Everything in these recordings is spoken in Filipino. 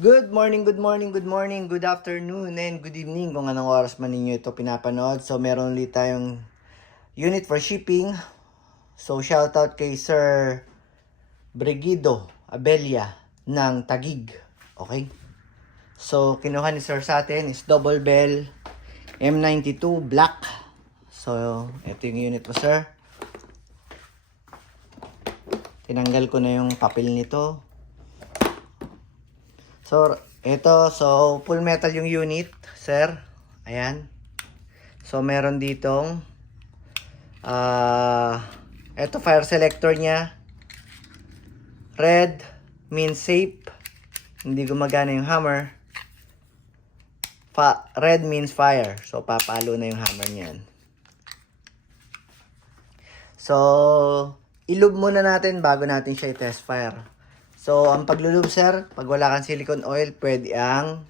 Good morning, good morning, good morning, good afternoon, and good evening kung anong oras man ninyo ito pinapanood. So, meron ulit tayong unit for shipping. So, shoutout kay Sir Brigido Abelia ng Tagig. Okay? So, kinuha ni Sir sa atin is Double Bell M92 Black. So, ito yung unit mo, Sir. Tinanggal ko na yung papel nito. So, full metal yung unit, sir. Ayan. So, meron ditong ito fire selector niya. Red means safe. Hindi gumagana yung hammer. Red means fire. So, papalo na yung hammer niyan. So, ilub muna natin bago natin siya i-test fire. So, ang paglulub, sir, pag wala kang silicone oil, pwede ang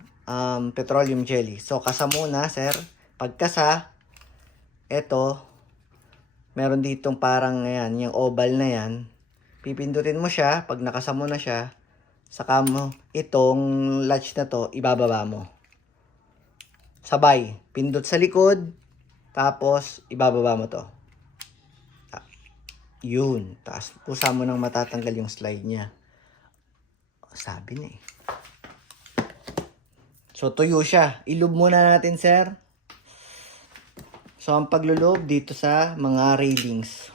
petroleum jelly. So, kasa muna, sir. Pagkasa, ito, meron ditong parang, ayan, yung oval na yan. Pipindutin mo siya, pag nakasa mo na siya, saka mo, itong latch na to, ibababa mo. Sabay, pindot sa likod, tapos, ibababa mo to. Yun. Tapos, pusa mo nang matatanggal yung slide niya. Sabi na eh. So, tuyo siya. Ilub muna natin, sir. So, ang paglulub dito sa mga railings.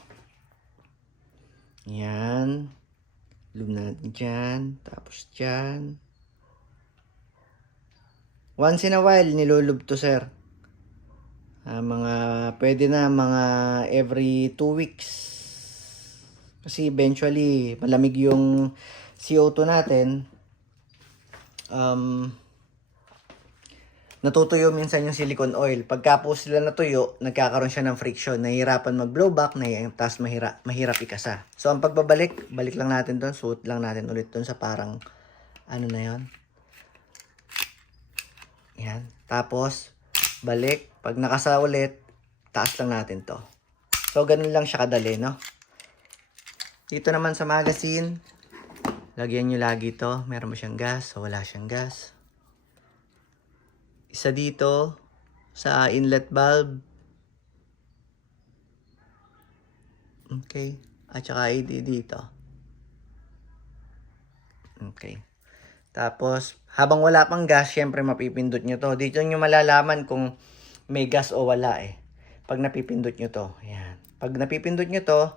Yan. Lub natin dyan. Tapos dyan. Once in a while, nilulub to, sir. Pwede na mga every 2 weeks. Kasi eventually, malamig yung CO2 natin. Natutuyo minsan yung silicone oil. Pagka po sila natuyo, nagkakaroon siya ng friction. Nahihirapan mag-blowback, tapos mahirap ikasa. So, ang pagbabalik, balik lang natin doon. Suot lang natin ulit doon sa parang, ano na yon. Yan. Tapos, balik. Pag nakasa ulit, taas lang natin to. So, ganun lang siya kadali, no? Dito naman sa magazine, lagyan nyo lagi to. Meron ba siyang gas o wala siyang gas? Isa dito sa inlet valve. Okay. At saka ID dito. Okay. Tapos, habang wala pang gas, syempre mapipindot nyo to. Dito nyo malalaman kung may gas o wala eh. Pag napipindot nyo to. Ayan. Pag napipindot nyo to,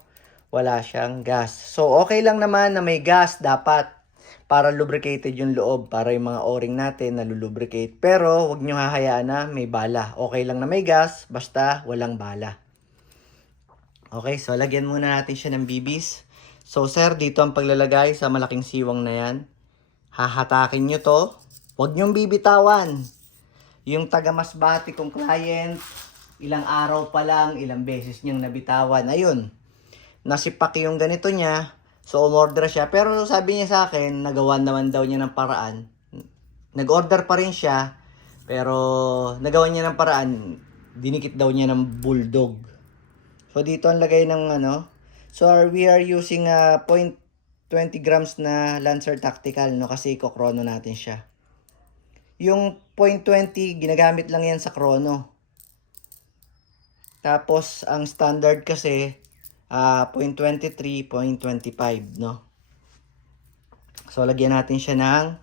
wala siyang gas. So, okay lang naman na may gas dapat para lubricated yung loob, para yung mga o-ring natin nalulubricate. Pero, huwag nyo hahayaan na may bala. Okay lang na may gas, basta walang bala. Okay, so lagyan muna natin siya ng bibis. So, sir, dito ang paglalagay sa malaking siwang na yan. Hahatakin nyo to. Huwag nyong bibitawan. Yung taga-Masbate kong client, ilang araw pa lang, ilang beses niyang nabitawan. Ayun. Nasipak yung ganito niya. So, umorder siya. Pero sabi niya sa akin, nagawa naman daw niya ng paraan. Nag-order pa rin siya. Pero, nagawa niya ng paraan. Dinikit daw niya ng bulldog. So, dito ang lagay ng ano. So, we are using 0.20 grams na Lancer Tactical, no? Kasi ikokrono natin siya. Yung 0.20, ginagamit lang yan sa chrono. Tapos, ang standard kasi, 0.23, 0.25, no? So, lagyan natin siya ng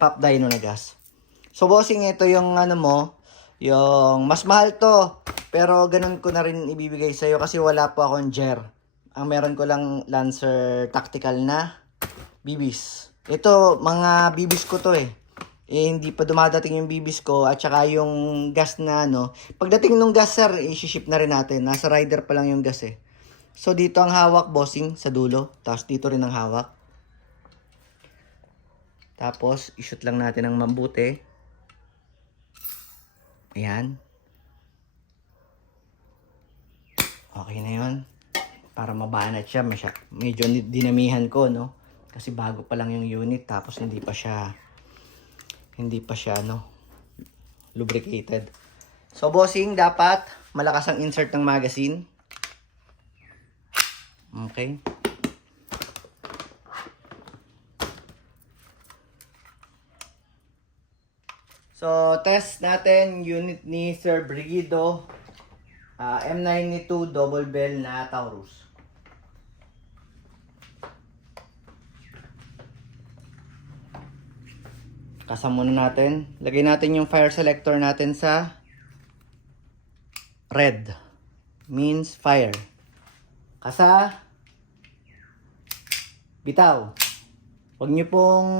pop dyno na gas. So, bossing, ito yung ano mo, yung mas mahal to. Pero, ganun ko na rin ibibigay sa'yo kasi wala po akong jer. Ang meron ko lang Lancer Tactical na bibis. Ito, mga bibis ko to eh. Hindi pa dumadating yung bibis ko at saka yung gas na ano. Pagdating nung gas, sir, i-ship na rin natin. Nasa rider pa lang yung gas eh. So, dito ang hawak, bossing, sa dulo. Tapos, dito rin ang hawak. Tapos, i-shoot lang natin ng mabuti. Ayan. Okay na yun. Para mabanat siya. Medyo dinamihan ko, no? Kasi bago pa lang yung unit. Tapos, hindi pa siya lubricated. So, bossing, dapat malakas ang insert ng magazine. Okay. So, test natin unit ni Sir Brigido. M92 double bell na Taurus. Kasa muna natin. Lagay natin yung fire selector natin sa red. Means fire. Kasa. Bitaw. Huwag nyo pong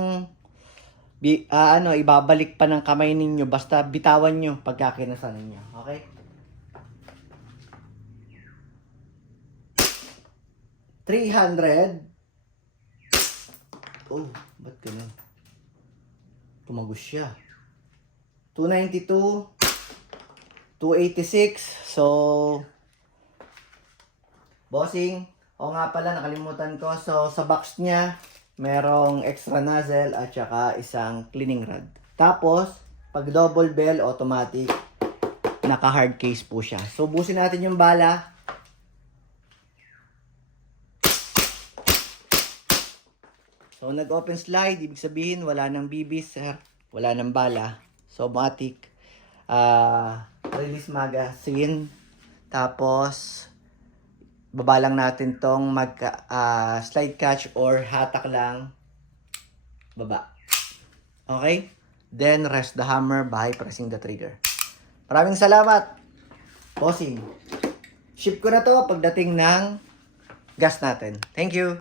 ibabalik pa ng kamay ninyo. Basta bitawan nyo pagka kinasan ninyo. Okay? 300. Oh, ba't ganun? Tumagos siya. 292. 286. So, bossing. O nga pala, nakalimutan ko. So, sa box niya, merong extra nozzle at saka isang cleaning rod. Tapos, pag double bell, automatic, naka-hard case po siya. So, busin natin yung bala. So, nag-open slide, ibig sabihin, wala nang bibis, sir. Wala nang bala. So, automatic, release magazine. Tapos, baba lang natin tong slide catch or hatak lang. Baba. Okay? Then, rest the hammer by pressing the trigger. Maraming salamat, bossing. Ship ko na to pagdating ng gas natin. Thank you.